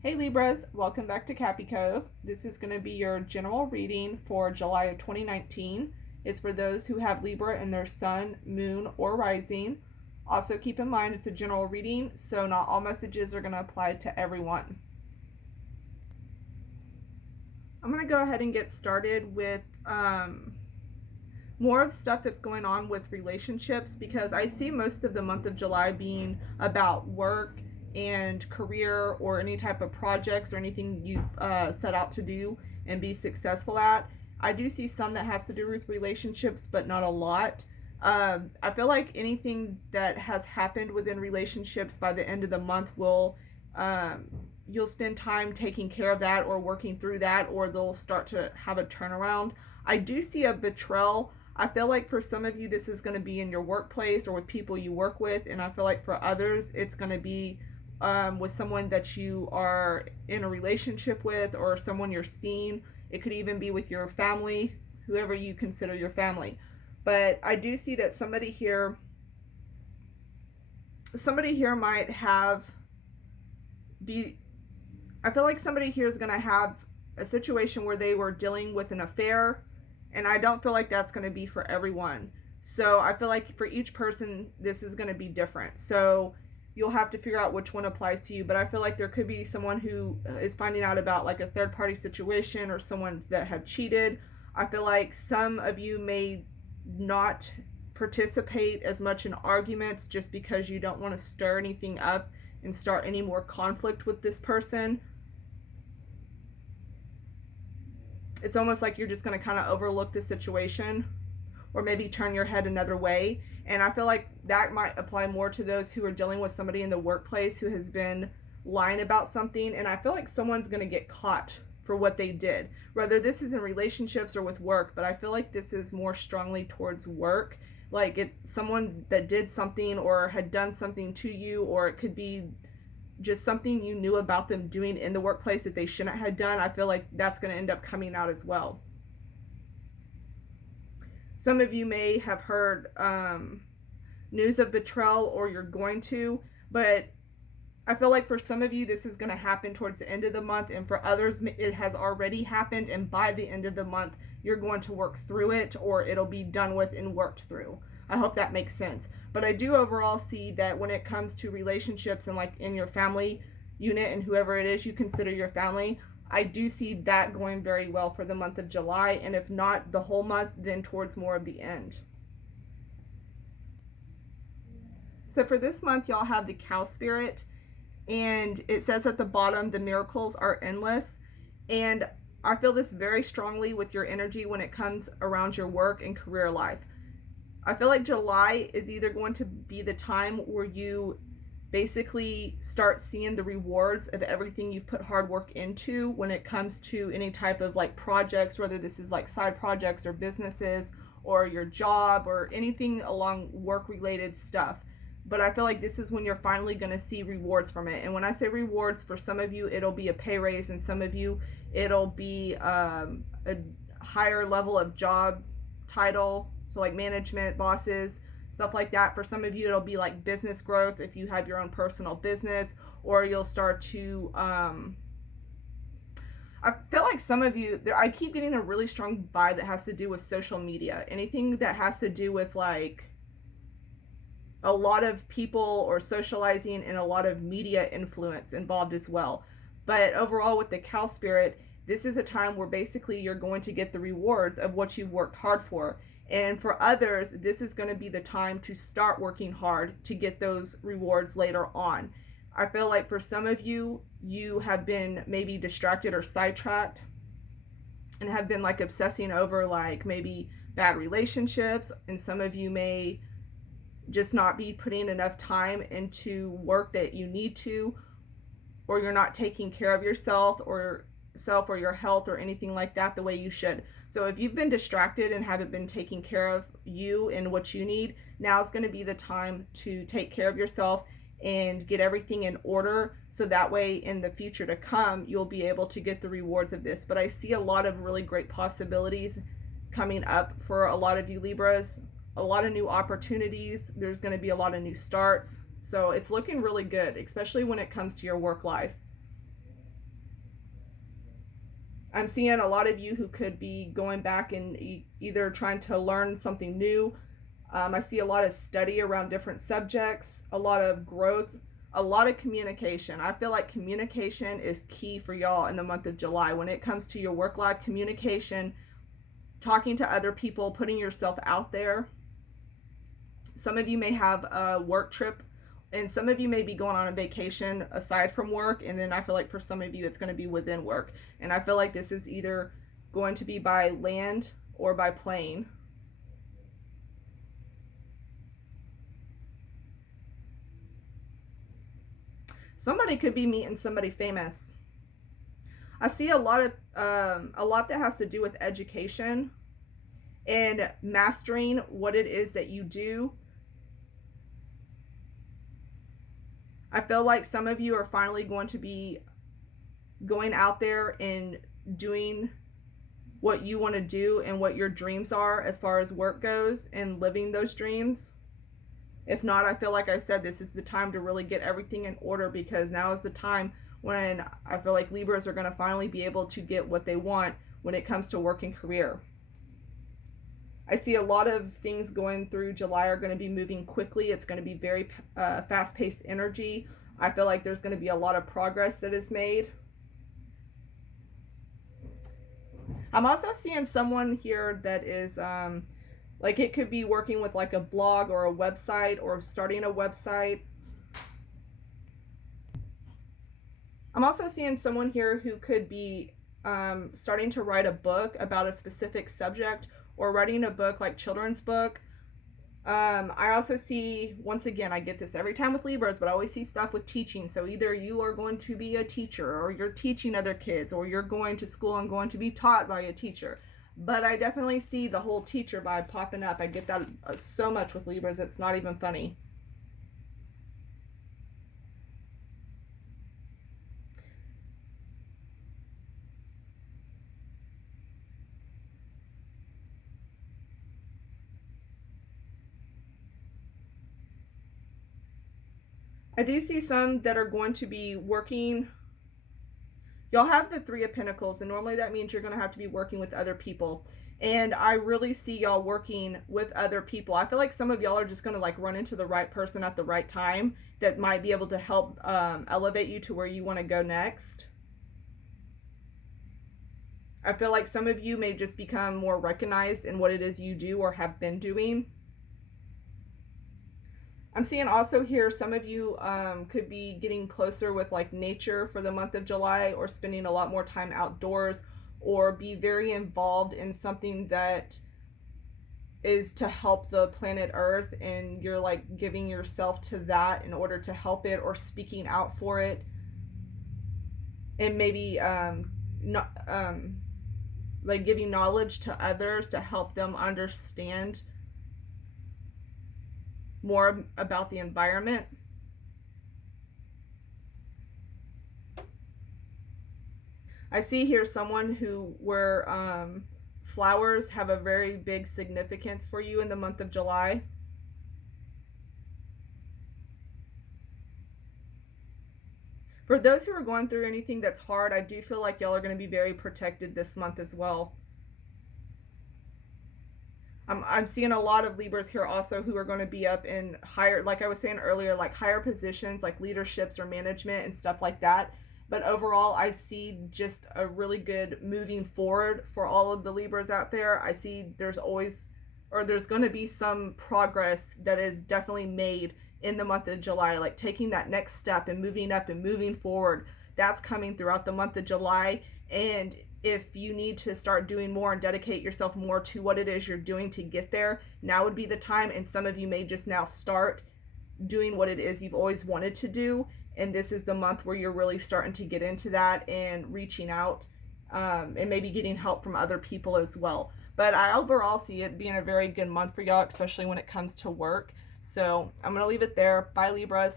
Hey Libras, welcome back to Cappy Cove. This is going to be your general reading for July of 2019. It's for those who have Libra in their sun, moon, or rising. Also, keep in mind it's a general reading, so not all messages are going to apply to everyone. I'm going to go ahead and get started with more of stuff that's going on with relationships because I see most of the month of July being about work and career or any type of projects or anything you've set out to do and be successful at. I do see some that has to do with relationships, but not a lot. I feel like anything that has happened within relationships by the end of the month will um, you'll spend time taking care of that or working through that, or they'll start to have a turnaround. I do see a betrayal. I feel like for some of you, this is going to be in your workplace or with people you work with, and I feel like for others, it's going to be with someone that you are in a relationship with or someone you're seeing. It could even be with your family, whoever you consider your family. But I do see that somebody here might have be I feel like somebody here is going to have a situation where they were dealing with an affair, and I don't feel like that's going to be for everyone. So I feel like for each person, this is going to be different. So you'll have to figure out which one applies to you. But I feel like there could be someone who is finding out about like a third party situation or someone that had cheated. I feel like some of you may not participate as much in arguments just because you don't want to stir anything up and start any more conflict with this person. It's almost like you're just going to kind of overlook the situation or maybe turn your head another way. And I feel like that might apply more to those who are dealing with somebody in the workplace who has been lying about something. And I feel like someone's going to get caught for what they did, whether this is in relationships or with work. But I feel like this is more strongly towards work. Like it's someone that did something or had done something to you, or it could be just something you knew about them doing in the workplace that they shouldn't have done. I feel like that's going to end up coming out as well. Some of you may have heard news of betrayal, or you're going to, but I feel like for some of you, this is going to happen towards the end of the month, and for others, it has already happened, and by the end of the month, you're going to work through it, or it'll be done with and worked through. I hope that makes sense. But I do overall see that when it comes to relationships and like in your family unit and whoever it is you consider your family, I do see that going very well for the month of July. And if not the whole month, then towards more of the end. So for this month, y'all have the cow spirit, and it says at the bottom, the miracles are endless. And I feel this very strongly with your energy when it comes around your work and career life. I feel like July is either going to be the time where you basically start seeing the rewards of everything you've put hard work into when it comes to any type of like projects, whether this is like side projects or businesses or your job or anything along work related stuff. But I feel like this is when you're finally going to see rewards from it. And when I say rewards, for some of you, it'll be a pay raise, and some of you, it'll be a higher level of job title. So, like management, bosses, stuff like that. For some of you, it'll be like business growth if you have your own personal business, or you'll start to. I feel like some of you, I keep getting a really strong vibe that has to do with social media. Anything that has to do with like a lot of people or socializing and a lot of media influence involved as well. But overall, with the cow spirit, this is a time where basically you're going to get the rewards of what you've worked hard for. And for others, this is going to be the time to start working hard to get those rewards later on. I feel like for some of you, you have been maybe distracted or sidetracked and have been like obsessing over like maybe bad relationships. And some of you may just not be putting enough time into work that you need to, or you're not taking care of yourself or your health or anything like that the way you should. So if you've been distracted and haven't been taking care of you and what you need, now is going to be the time to take care of yourself and get everything in order, so that way in the future to come you'll be able to get the rewards of this. But I see a lot of really great possibilities coming up for a lot of you Libras, a lot of new opportunities. There's going to be a lot of new starts. So it's looking really good, especially when it comes to your work life. I'm seeing a lot of you who could be going back and either trying to learn something new. I see a lot of study around different subjects, a lot of growth, a lot of communication. I feel like communication is key for y'all in the month of July. When it comes to your work life, communication, talking to other people, putting yourself out there. Some of you may have a work trip, and some of you may be going on a vacation aside from work, and then I feel like for some of you it's going to be within work. And I feel like this is either going to be by land or by plane. Somebody could be meeting somebody famous. I see a lot that has to do with education and mastering what it is that you do. I feel like some of you are finally going to be going out there and doing what you want to do and what your dreams are as far as work goes, and living those dreams. If not, I feel like I said, this is the time to really get everything in order, because now is the time when I feel like Libras are going to finally be able to get what they want when it comes to work and career. I see a lot of things going through July are going to be moving quickly. It's going to be very fast-paced energy. I feel like there's going to be a lot of progress that is made. I'm also seeing someone here that is like, it could be working with like a blog or a website, or starting a website. I'm also seeing someone here who could be starting to write a book about a specific subject, or writing a book like children's book. I also see, once again, I get this every time with Libras, but I always see stuff with teaching. So either you are going to be a teacher, or you're teaching other kids, or you're going to school and going to be taught by a teacher. But I definitely see the whole teacher vibe popping up. I get that so much with Libras, it's not even funny. I do see some that are going to be working. Y'all have the Three of Pentacles, and normally that means you're going to have to be working with other people. And I really see y'all working with other people. I feel like some of y'all are just going to like run into the right person at the right time that might be able to help elevate you to where you want to go next. I feel like some of you may just become more recognized in what it is you do or have been doing. I'm seeing also here some of you could be getting closer with like nature for the month of July, or spending a lot more time outdoors, or be very involved in something that is to help the planet Earth, and you're like giving yourself to that in order to help it, or speaking out for it. And maybe not like giving knowledge to others to help them understand more about the environment. I see here someone where flowers have a very big significance for you in the month of July. For those who are going through anything that's hard, I do feel like y'all are going to be very protected this month as well. I'm seeing a lot of Libras here also who are going to be up in higher, like I was saying earlier, like higher positions, like leaderships or management and stuff like that. But overall, I see just a really good moving forward for all of the Libras out there. I see there's always, or there's going to be some progress that is definitely made in the month of July, like taking that next step and moving up and moving forward. That's coming throughout the month of July. And if you need to start doing more and dedicate yourself more to what it is you're doing to get there, now would be the time. And some of you may just now start doing what it is you've always wanted to do, and this is the month where you're really starting to get into that and reaching out, and maybe getting help from other people as well. But I overall see it being a very good month for y'all, especially when it comes to work. So I'm going to leave it there. Bye, Libras.